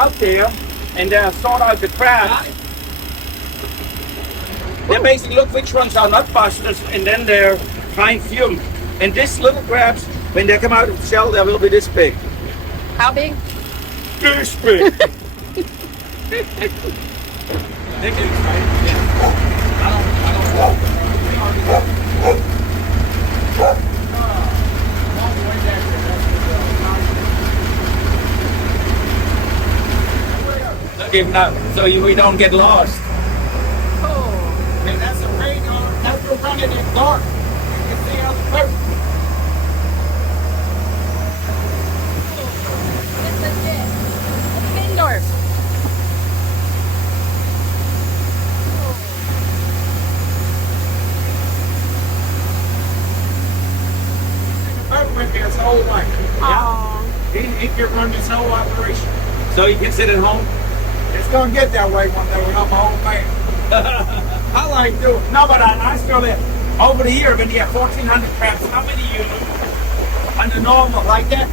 out there and sort out the crabs. They basically look which ones are not busters, and then they're fine fuel. And these little crabs, when they come out of the shell, they will be this big. How big? This big. Look, now, so we don't get lost. Oh. And that's a radar. That's we're running in dark. You can see how the boat. This is it. Middendorf. The boat went there his whole life. Aww. He could run this whole operation. So he can sit at home? It's going to get that way one day when I'm an old man. I like doing it. No, but I still live. Over the year, when you have 1,400 crabs, how many you under normal like that?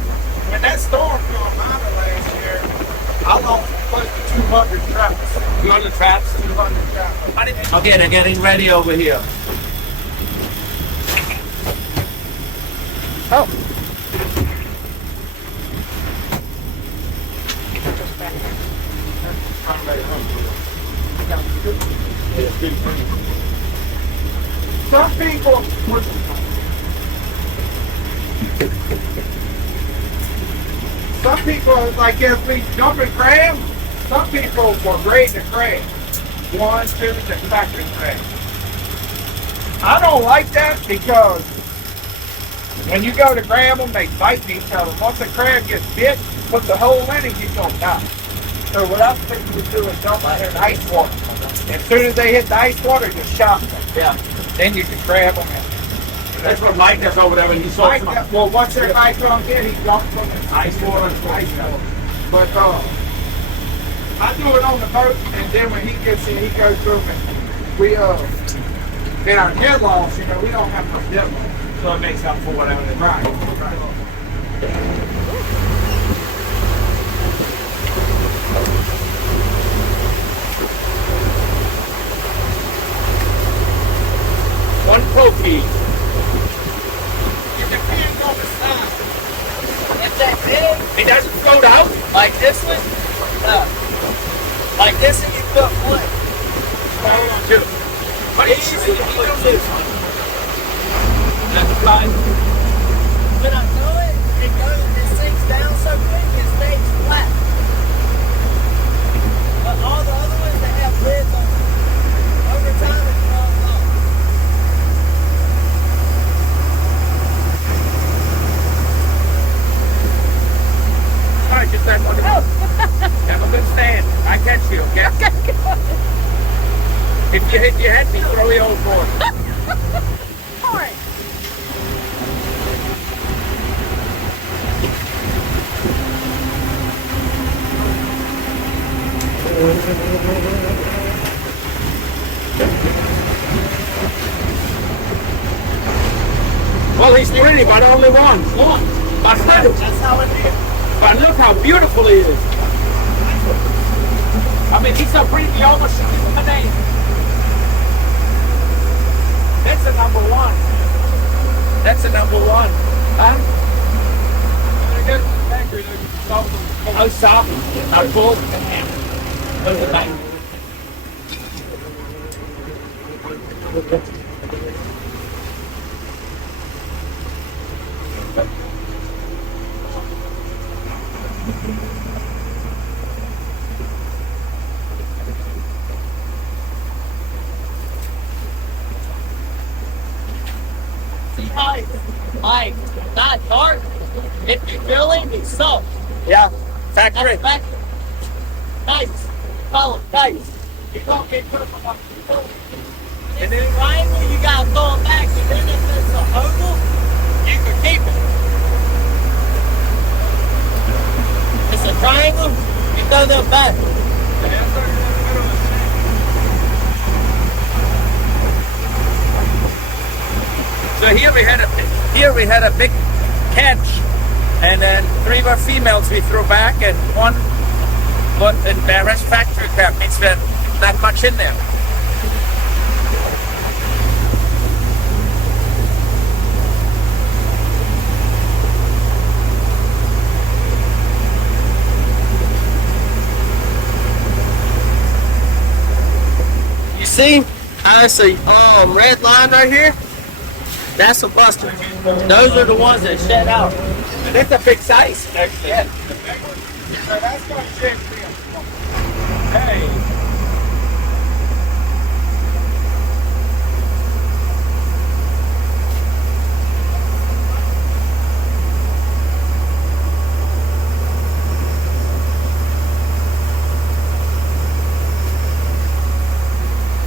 When that storm came out last year, I lost close to 200 traps. 200 traps? 200 traps. Okay, they're getting ready over here. Oh. Some people like if we dumping crab, some people will grade the crab. 1, 2, the factory crab. I don't like that because when you go to grab them, they bite each other. Once a crab gets bit, put the hole in it, he's gonna die. So what I'm thinking to do is dump out in ice water. As soon as they hit the ice water, just shock them. Yeah. Then you can grab them. That's what Mike does over there when he saw them. Well, once that Mike comes in, he dumps them in ice water. Ice water. But I do it on the boat, and then when he gets in, he goes through it. We in our dead loss, we don't have much dead loss, so it makes up for whatever they right. One protein. It depends on the size. If that big, It doesn't float out. like this one, like this, and you put one. Hold on, two. But it's easy to put this one. That's fine. When I throw it, it sinks down so quick, it stays flat. But all the other ones that have lids on them, over time it falls off. All right, just that one. Have a good stand. I catch you, okay? Okay, good. If you hit your head, me throw you overboard. All right. Well, he's pretty, but only one. But That's how it is. But look how beautiful he is. I mean, he's so pretty, he almost should give him a name. That's a number one. That's a number one. Huh? Oh, soft. Not full. Those are nice. See how it's like not dark? If you feel it, it's soft. Yeah, factory. That's back. Nice. Color, nice. You don't get put them up. And then triangle, you gotta throw it back. And then if it's an oval, you can keep it. It's a triangle, you throw them back. So here we had a big catch, and then 3 were females we threw back, and one But in whereas factory crab means there's not much in there. You see, that's a red line right here. That's a buster. Those are the ones that shed out. And it's a big size, actually. Yeah. So that's going to change them. Hey.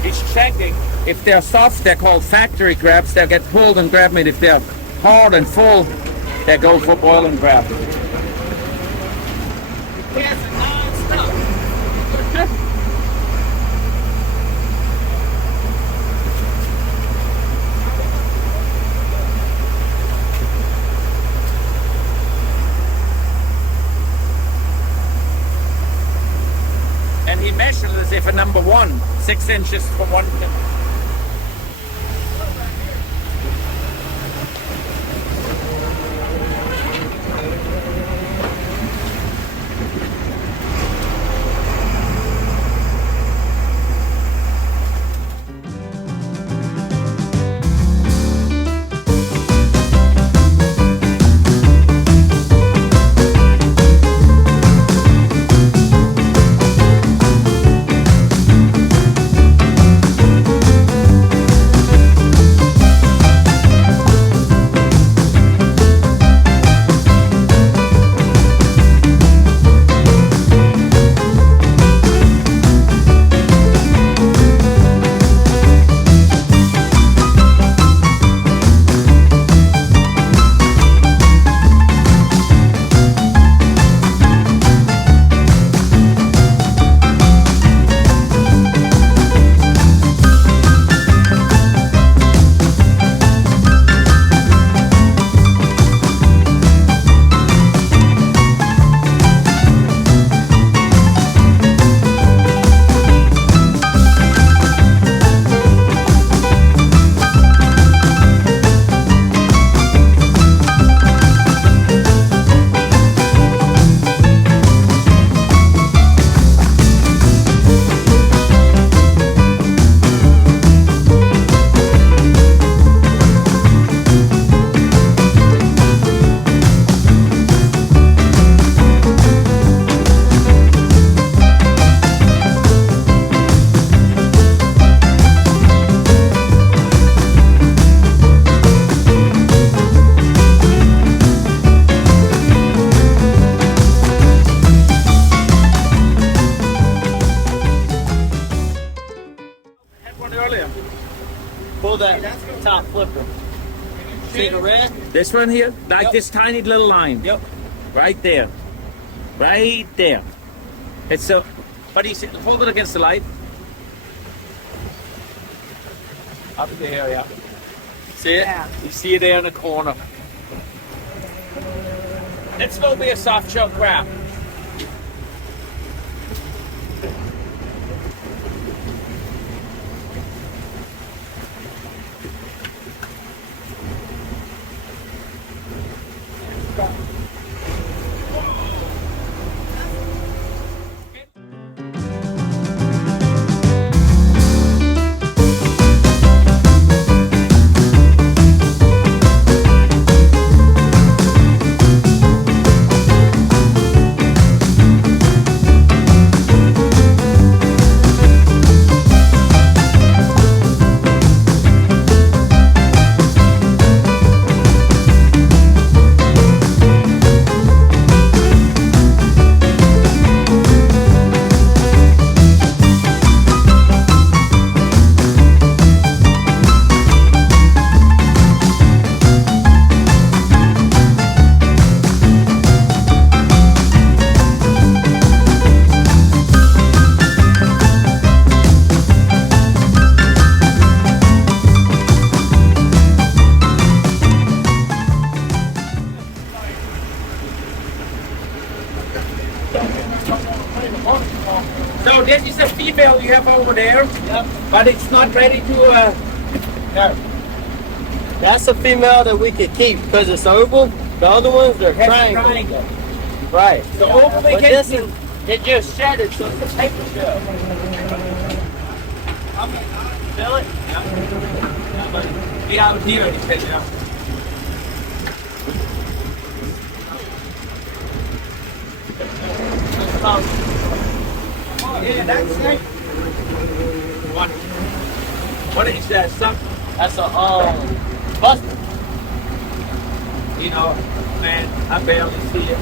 He's checking. If they're soft, they're called factory crabs. They'll get pulled and grab meat. If they're hard and full, they go for boil and grab. And he measured as if a number 1, 6 inches from one. Pull that top flipper. See the red? This one here, like Yep. this tiny little line. Yep. Right there. Right there. It's a, but you see, hold it against the light. Up there, yeah. See it? Yeah. You see it there in the corner. It's gonna be a soft shell crab. there, Yep. but it's not ready to. No, That's a female that we could keep because it's oval. The other ones, they're that's a triangle. triangle. Right. The oval they But can this keep. one, it just shedded, so it's a paper shell. Feel it? Be out here, he said, yeah. Yeah, that's it. What is that? Something, That's a buster. you know, man, I barely see it.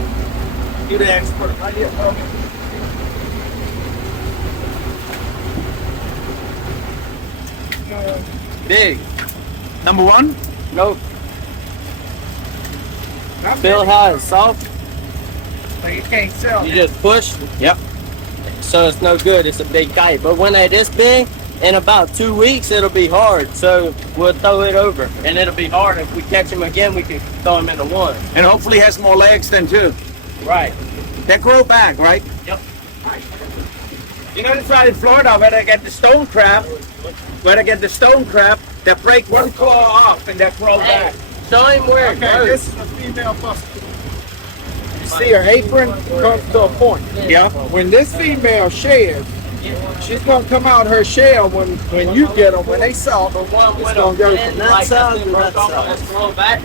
You the expert right here, bro. Big. Number one? Nope. Feel how it's soft? So you can't sell You it. just push, Yep. so it's no good. It's a big kite. But when they're this big, in about 2 weeks, it'll be hard. So we'll throw it over, and it'll be hard. If we catch them again, we can throw them into one. And hopefully has more legs than two. Right. They grow back, right? Yep. You know, that's right in Florida where they get the stone crab. They break one claw off and they grow Hey, back. show him where it Okay, goes. this is a female buster. You see her apron comes to a point. Yeah. When this female sheds, she's gonna come out her shell when you get them. When they soft, But one it's with gonna a go fin from like that this side and to that broke off, side. let's roll back.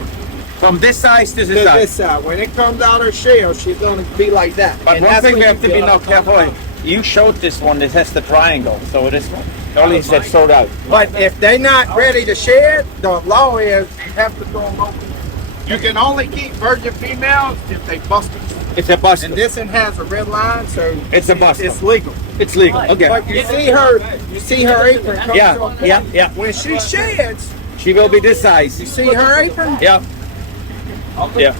From this size to To this size. this side. When it comes out her shell, she's gonna be like that. But And one that's thing when we you have to get be them. now careful. You showed this one. This has the triangle. So this one. Only said sold out. But if they're not ready to shed, the law is you have to throw them open. You can only keep virgin females if they busted. It's a bust. And this one has a red line, so It's a bust. it's legal. It's legal. Okay. But you see her apron come to a Yeah. point. Yeah. Yeah. When she sheds, She will be this size. you see her apron, Yeah. Yeah.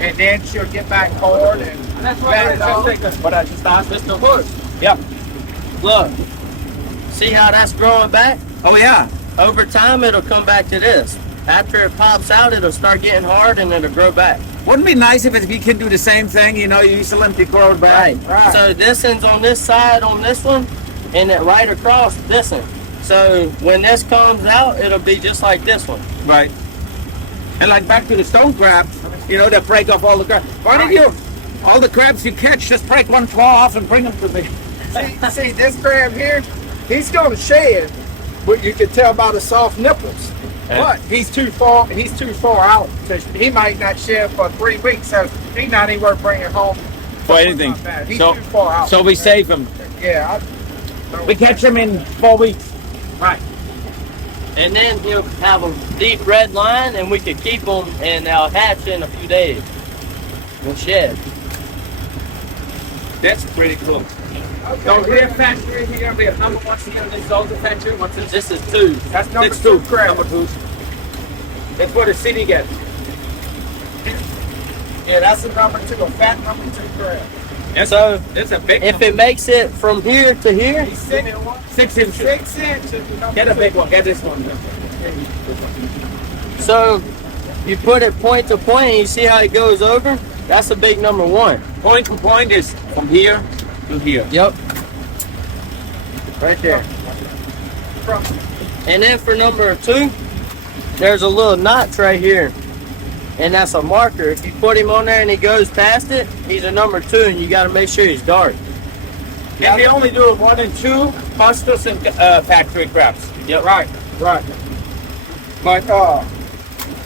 and then she'll get back hard and That's back off. But I just asked Mr. Horst. Yeah. Look, see how that's growing back? Oh yeah. Over time, it'll come back to this. After it pops out, it'll start getting hard and it'll grow back. Wouldn't it be nice if we can do the same thing? You know, you use the empty grow back. Right. So this end's on this side on this one, and then right across this one. So when this comes out, it'll be just like this one. Right. And like back to the stone crab, you know, they break off all the crabs. Why don't you, all the crabs you catch, just break one claw off and bring them to me? See this crab here, he's gonna shed, but you can tell by the soft nipples. But he's too far out. He might not shed for 3 weeks, so he's not even worth bringing home. For anything. Not bad. He's So- too far out. So we save them. yeah, We catch them in 4 weeks. right. And then he'll have a deep red line, and we can keep them, and they'll hatch in a few days. We'll shed. That's pretty cool. So we have factory here. We have number one here. This is also factory. What's this? This is 2. That's number That's 2 two. crab. Number 2. That's what the city gets. Yeah, that's the number 2, a fat number 2 crab. That's So that's a big if one. it makes it from here to here, He's 6 inches. 6 inches. the number Get a 2. big one. Get this one. so you put it point to point, and you see how it goes over? That's a big number 1. Point to point is from here to here. Yep. Right there. And then for number 2, there's a little notch right here. And that's a marker. If you put him on there and he goes past it, he's a number 2, and you got to make sure he's dark. And they only do 1 and 2 busters and factory crabs. Yep. Right. But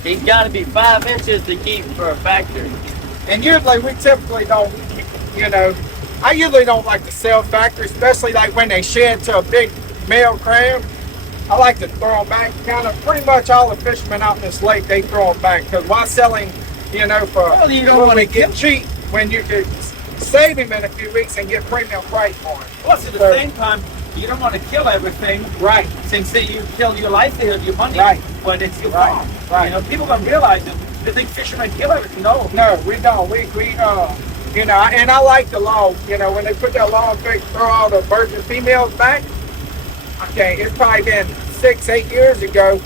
He's got to be 5 inches to keep for a factory. and usually we typically don't, you know, I usually don't like to sell factory, especially like when they shed to a big male crab. I like to throw them back. Kind of pretty much all the fishermen out in this lake, they throw them back because while selling, you know, for Well, you don't when wanna we get cheap when you could save him in a few weeks and get premium price for him. Plus, at the So- same time, you don't want to kill everything. Right. Since you kill your livelihood, your money. Right. When it's your Right. farm. Right. You know, people don't realize it. They think fishermen kill everything. No. No, we don't. We you know, and I like the law. You know, when they put that law, they throw all the virgin females back. Okay, it's probably been 6-8 years ago.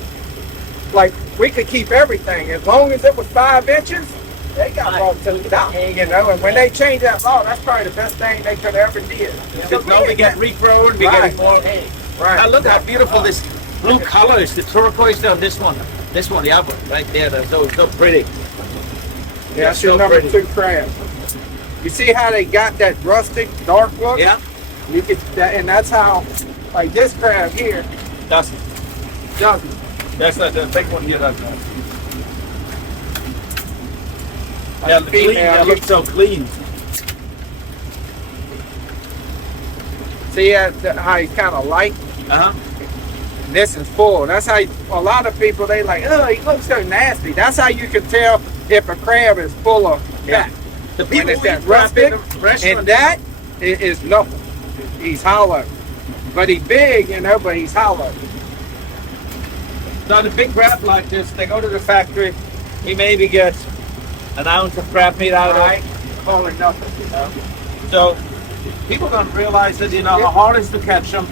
Like we could keep everything as long as it was 5 inches. They got brought to the dock, you know, and when they changed that law, that's probably the best thing they could ever did. Because now we get regrown, we Right. get more. Right. Now look how beautiful this blue color is. The turquoise on this one, the other one, right there. That's so pretty. Yeah, that's your number 2 crab. You see how they got that rustic, dark look? Yeah, You get that, and that's how, like this crab here, that's doesn't. the big one here. That's Like yeah, the the clean. female, It looks so clean. See how he's kind of light? Uh huh. This is full. That's how a lot of people, they like, oh, he looks so nasty. That's how you can tell if a crab is full of Yeah. fat. The When people it's that eat crab in rustic, the restaurant. and that is nothing. He's hollow. But he's big, you know, but he's hollow. So the big crab like this, they go to the factory. He maybe gets an ounce of crab meat out of Right? it. Calling nothing, you know. So people don't realize that, you know, the hardest to catch them.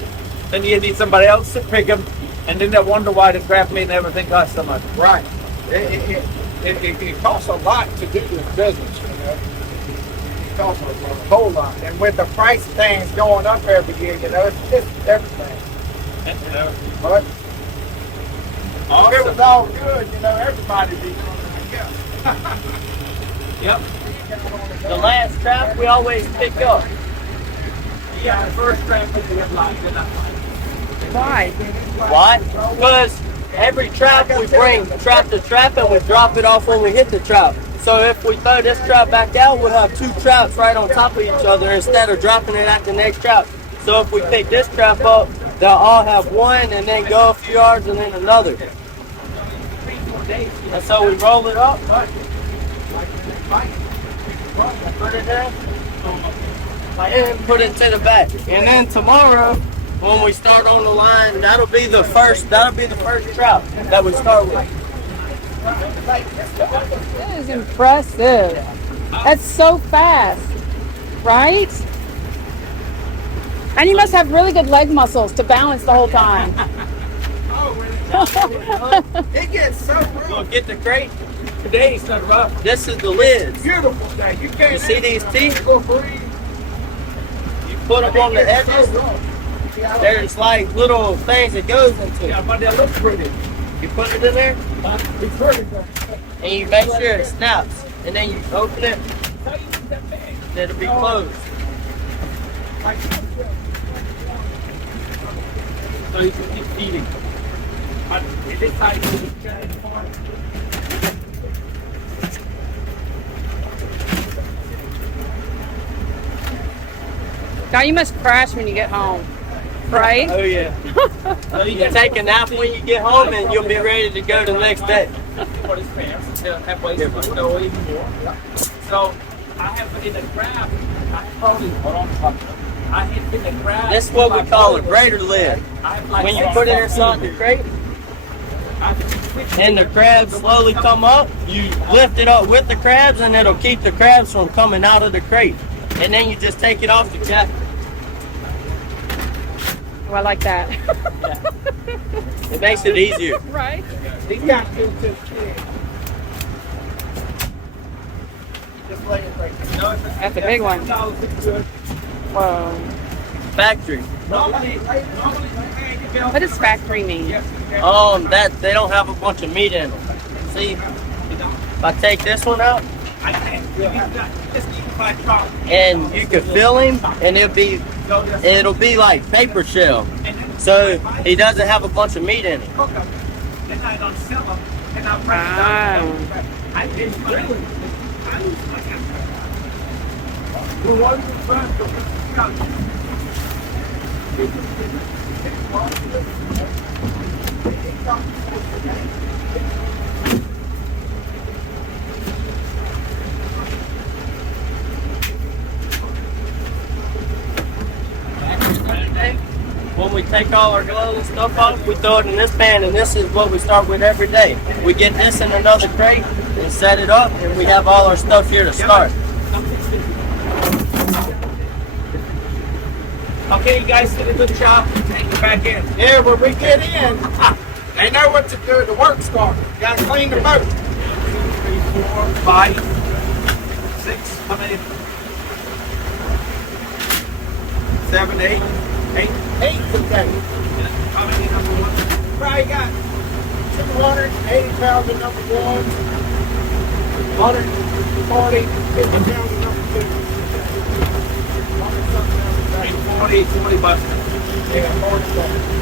Then you need somebody else to pick them, and then they wonder why the crab meat and everything costs so much. Right. It costs a lot to do this business, you know. It costs a whole lot. And with the price of things going up every year, you know, it's just everything. You know, But if it was all good, you know, everybody'd be doing it, I guess. yep. The last trap we always pick up. Yeah, the first crab meat we have like, Why? Why? Because every trap we bring trap to trap and we drop it off when we hit the trap. So if we throw this trap back out, we'll have 2 traps right on top of each other instead of dropping it at the next trap. So if we pick this trap up, they'll all have one and then go a few yards and then another. And so we roll it up, put it in, and put it to the back. And then tomorrow, when we start on the line, that'll be the first trap that we start with. That is impressive. That's so fast, right? And you must have really good leg muscles to balance the whole time. It gets so We'll rough. get the crate. today it's not rough. This is the lids. Beautiful thing. You can't You see these teeth? go breathe. You put them on the edges. There's like little things it goes into. Yeah, but they look pretty. You put it in there, It's pretty good. and you make sure it snaps. And then you open it, and it'll be closed. So you can keep feeding. But this side is Now you must crash when you get home, right? Oh yeah. So you can take a nap when you get home, and you'll be ready to go the next day. for his parents until halfway through the snow even more. So I have put in the crab. I probably hold on. I hit in the crab. This is what we call a grater lid. When you put it inside the crate, and the crabs slowly come up, you lift it up with the crabs, and it'll keep the crabs from coming out of the crate. And then you just take it off the jacket. Oh, I like that. It makes it easier. Right? He's got to do too. Just lay it right there. That's a big one. Whoa. Factory. What does factory mean? That they don't have a bunch of meat in them. See, if I take this one out, and you can fill him, and it'll be like paper shell. So he doesn't have a bunch of meat in it. When we take all our glue and stuff off, we throw it in this pan, and this is what we start with every day. We get this in another crate and set it up, and we have all our stuff here to start. Okay, you guys did a good job. Take it back in. Yeah, when we get in, they know what to do. The work starts. You gotta clean the boat. 3, 4, 5. 6, how many? 7, 8. 8's okay. How many number ones? Probably got 280 pounds of number 1, 140, 50 pounds of number 2. 40 bucks. Yeah, 40 bucks.